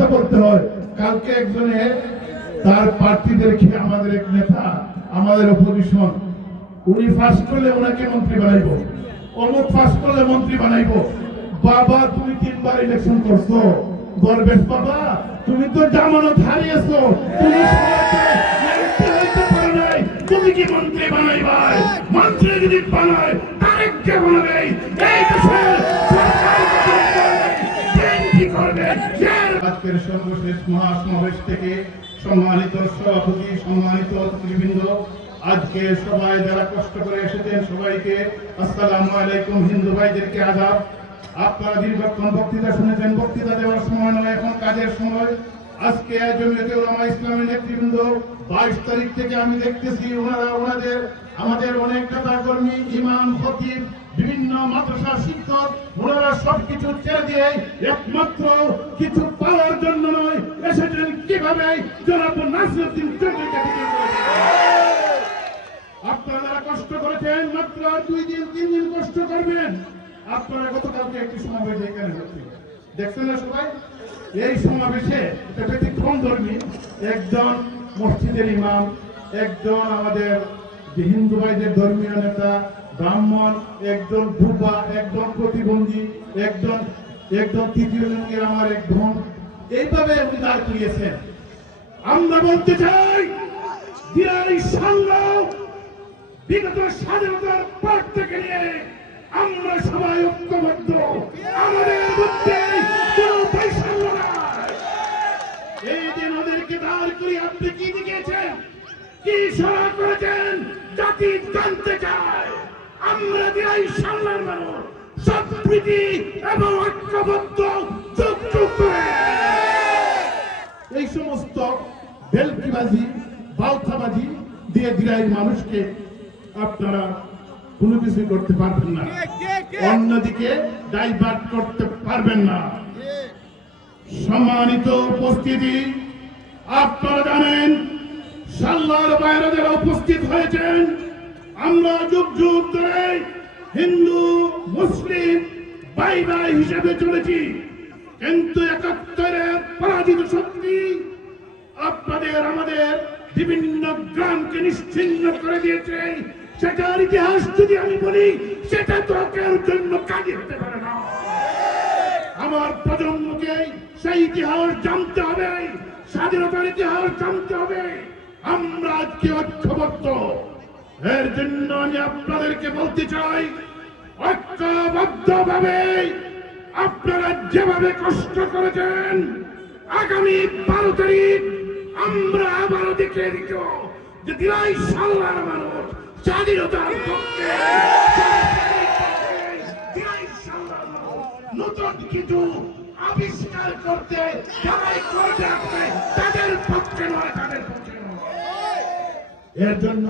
কথা বলতে হয়। কালকে একজনে তার প্রার্থীদেরকে আমাদের এক নেতা আমাদের অপোজিশন উনি ফাঁস করলে ওনাকে মন্ত্রী বানাইবো, অমুক ফাঁস করলে মন্ত্রী বানাইবো। বাবা তুমি 3 বার ইলেকশন করছো, গর্বেশ বাবা তুমি তো জামানত হারিয়েছো, তুমি তুমি কি মন্ত্রী বানাইবাই? মন্ত্রী যদি বানায় তারেককে বানাবে। এই দেশে কি করবে? আজকের সর্বশেষ মহাসমাবেশ থেকে সম্মানিত সভাপতি, সম্মানিত অতিথিবৃন্দ, আজকে সবাই যারা কষ্ট করে এসেছেন সবাইকে আসসালামু আলাইকুম। হিন্দু ভাইদেরকে আদাব। আপনারা দীর্ঘক্ষণ বক্তৃতা শুনেছেন, বক্তৃতা দেওয়ার সময় নয়, এখন কাজের সময়। আজকে জমিয়তে উলামা ইসলামী নেতৃবৃন্দ 22 তারিখ থেকে আমি দেখতেছি আমাদের অনেক নেতা কর্মী, ইমাম, খতিব, বিভিন্ন মাদ্রাসা শিক্ষক, ওনারা সবকিছু ছেড়ে দিয়ে একমাত্র কিছু পাওয়ার জন্য নয়, এসেছেন কিভাবে জনাব নাসিরউদ্দিন চৌধুরীকে বিজয়ী করেছেন। আপনারা যারা কষ্ট করেছেন মাত্র 2 দিন 3 দিন কষ্ট করবেন। আপনারা গতকালকে একটি সমাবেশ এখানে দেখছেন না সবাই? এই সমাবেশে ব্যতিক্রম ধর্মী একজন মসজিদের ইমাম, একজন আমাদের হিন্দু ভাইদের ধর্মীয় নেতা, ব্রাহ্মণ, একজন ভূপা, একজন প্রতিবন্ধী, একজন তৃতীয় লিঙ্গের আমার এক বোন, এইভাবে উনি দাঁড় করিয়েছেন। আমরা বলতে চাই দিরাই সংগ্রাম বিগত স্বাধীনতার পর থেকে নিয়ে আমরা সবাই ঐক্যবদ্ধ, আমাদের মধ্যে কোনো বৈষম্য নাই। এই দিন ওদেরকে দাঁড় করে আপনি কি দেখিয়েছেন, কি সারা করেছেন জাতি জানতে চায়। আমরা দিরাই সংগ্রাম মানুষ সম্প্রীতি এবং ঐক্যবদ্ধ যুগ যুগ করে এই সমস্ত বেলকিবাজি বাউথাবাজি দিয়ে দিরাই মানুষকে আপনারা কোনো কিছু করতে পারবেন না, অন্যদিকে ডাইভার্ট করতে পারবেন না। সম্মানিত উপস্থিতি, আপনারা জানেন সাল্লার বাইরে যারা উপস্থিত হয়েছেন, আমরা যুগ যুগ ধরে হিন্দু মুসলিম ভাই ভাই হিসেবে চলেছি, কিন্তু 71-এর পরাজিত শক্তি আপনাদের আমাদের বিভিন্ন গ্রামকে নিশ্চিহ্ন করে দিয়েছে। সেটার ইতিহাস যদি আমি বলি, সেটা তো কেউ জন্য কাজে হতে পারে না। আমার প্রজন্মকে সেই ইতিহাস জানতে হবে, স্বাধীনতার ইতিহাস জানতে হবে। আমরা আজকে ঐক্যবদ্ধ, এর জন্য আমি আপনাদেরকে বলতে চাই, ঐক্যবদ্ধভাবে আপনারা যেভাবে কষ্ট করেছেন, আগামী 12 তারিখ আমরা আবারও দেখে দিত যে দিরাই সাল্লার মানুষ স্বাধীনতার পক্ষে, নতুন কিছু আবিষ্কার করতে যারাই করতে আসবে তাদের পক্ষে নয়, তাদের পক্ষে নয়। এর জন্য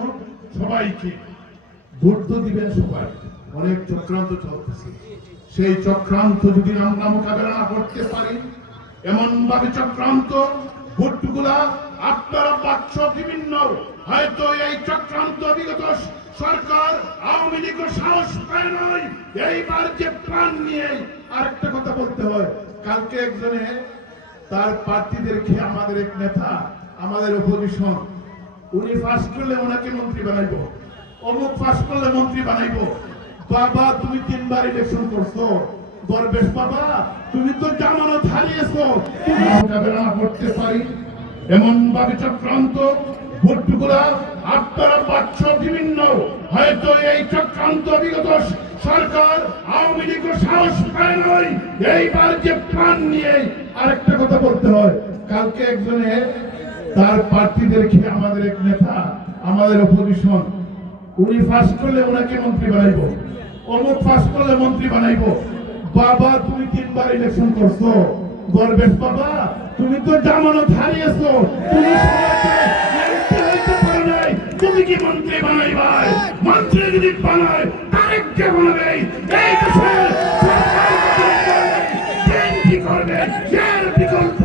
সবাইকে ভোট দিবেন। সবাই অনেক চক্রান্ত চলতেছে, সেই চক্রান্ত যদি আমরা মোকাবেলা না করতে পারি, এমন ভাবে চক্রান্ত ভোটগুলা আপনারা পাচ্ছ বিভিন্ন, হয়তো এই চক্রান্ত বিগত সরকার আওয়ামী লীগ সাহস পায় নাই, এইবার যে প্রাণ নিয়ে আরেকটা কথা বলতে হয়। কালকে একজনে তার প্রার্থীদেরকে আমাদের এক নেতা আমাদের অপোজিশন উনি ফাঁস করলে ওনাকে মন্ত্রী বানাইবো, অমুক ফাঁস করলে মন্ত্রী বানাইবো। বাবা তুমি 3 বার ইলেকশন করছো, গর্বেশ বাবা তুমি তো জামানত হারিয়েছো, তুমি মোকাবেলা করতে পারি এমন ভাবে চক্রান্ত ভোটগুলা আপনারা পাচ্ছ বিভিন্ন, হয়তো এই চক্রান্ত বিগত সরকার আওয়ামী লীগ সাহস পায় নাই, এইবার যে প্রাণ নিয়ে আরেকটা কথা বলতে হয়। কালকে একজনে তার প্রার্থীদেরকে আমাদের এক নেতা আমাদের অপোজিশন উনি ফাঁস করলে ওনাকে মন্ত্রী বানাইবো, অমুক ফাঁস করলে মন্ত্রী বানাইবো। বাবা তুমি 3 বার ইলেকশন করছো, গর্বেশ বাবা তুমি তো জামানত হারিয়েছো, তুমি কি মন্ত্রী বানাইবাই? মন্ত্রী যদি বানায় তারেককে বানাবে। এই দেশে কি করবে? এর বিকল্প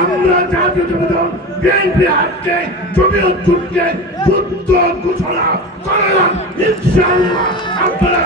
আমরা জাতীয় জনতা বিএনপি হাতকে জমিয়ত যুদ্ধে যুদ্ধ ঘোষণা করলাম। ইনশাআল্লাহ আপনারা